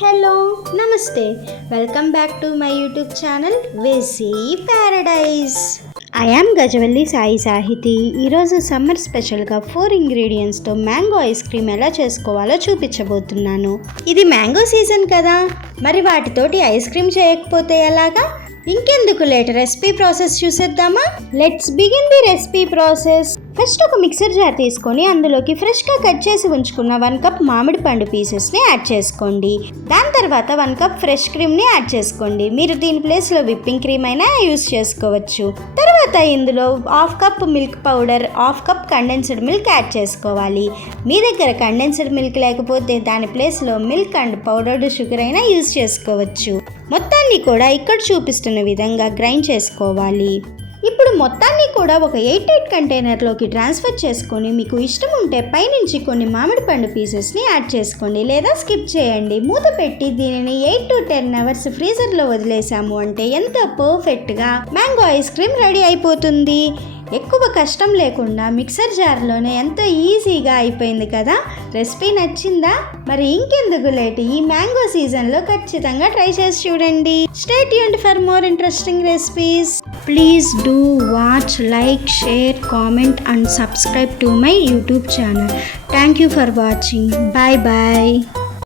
Hello నమస్తే welcome back to my YouTube channel వెసీ paradise. I am Gajavalli Sai Sahithi. ఈరోజు summer స్పెషల్గా 4 ఇంగ్రీడియంట్స్తో మ్యాంగో ఐస్ క్రీమ్ ఎలా చేసుకోవాలో చూపించబోతున్నాను. ఇది మ్యాంగో సీజన్ కదా, మరి వాటితోటి ఐస్ క్రీమ్ చేయకపోతే ఎలాగా? ఇంకెందుకు లేట్, రెసిపీ ప్రాసెస్ చూసేద్దామా? Let's begin the recipe process. First ఒక మిక్సర్ జార్ తీసుకొని అందులోకి ఫ్రెష్గా కట్ చేసి ఉంచుకున్న 1 కప్ మామిడి పండు పీసెస్ని యాడ్ చేసుకోండి. దాని తర్వాత 1 కప్ ఫ్రెష్ క్రీమ్ని యాడ్ చేసుకోండి. మీరు దీని ప్లేస్లో విప్పింగ్ క్రీమ్ అయినా యూస్ చేసుకోవచ్చు. తర్వాత ఇందులో 1/2 cup milk powder, 1/2 cup condensed milk add చేసుకోవాలి. మీ దగ్గర కండెన్స్డ్ మిల్క్ లేకపోతే దాని ప్లేస్లో మిల్క్ అండ్ పౌడర్డ్ షుగర్ అయినా యూస్ చేసుకోవచ్చు. మొత్తాన్ని కూడా ఇక్కడ చూపిస్తున్న విధంగా గ్రైండ్ చేసుకోవాలి. ఇప్పుడు మొత్తాన్ని కూడా ఒక 8 కంటైనర్లోకి ట్రాన్స్ఫర్ చేసుకొని మీకు ఇష్టం ఉంటే పైనుంచి కొన్ని మామిడి పండు పీసెస్ని యాడ్ చేసుకోండి, లేదా స్కిప్ చేయండి. మూత పెట్టి దీనిని 8 to 10 అవర్స్ ఫ్రీజర్లో వదిలేసాము అంటే ఎంతో పర్ఫెక్ట్గా మ్యాంగో ఐస్ క్రీమ్ రెడీ అయిపోతుంది. ఎక్కువ కష్టం లేకుండా మిక్సర్ జార్లోనే ఎంతో ఈజీగా అయిపోయింది కదా. రెసిపీ నచ్చిందా? మరి ఇంకెందుకు లేట్, ఈ మ్యాంగో సీజన్లో ఖచ్చితంగా ట్రై చేసి చూడండి. Stay tuned for more interesting recipes. Please do watch, like, share, comment and subscribe to my YouTube channel. Thank you for watching. Bye bye.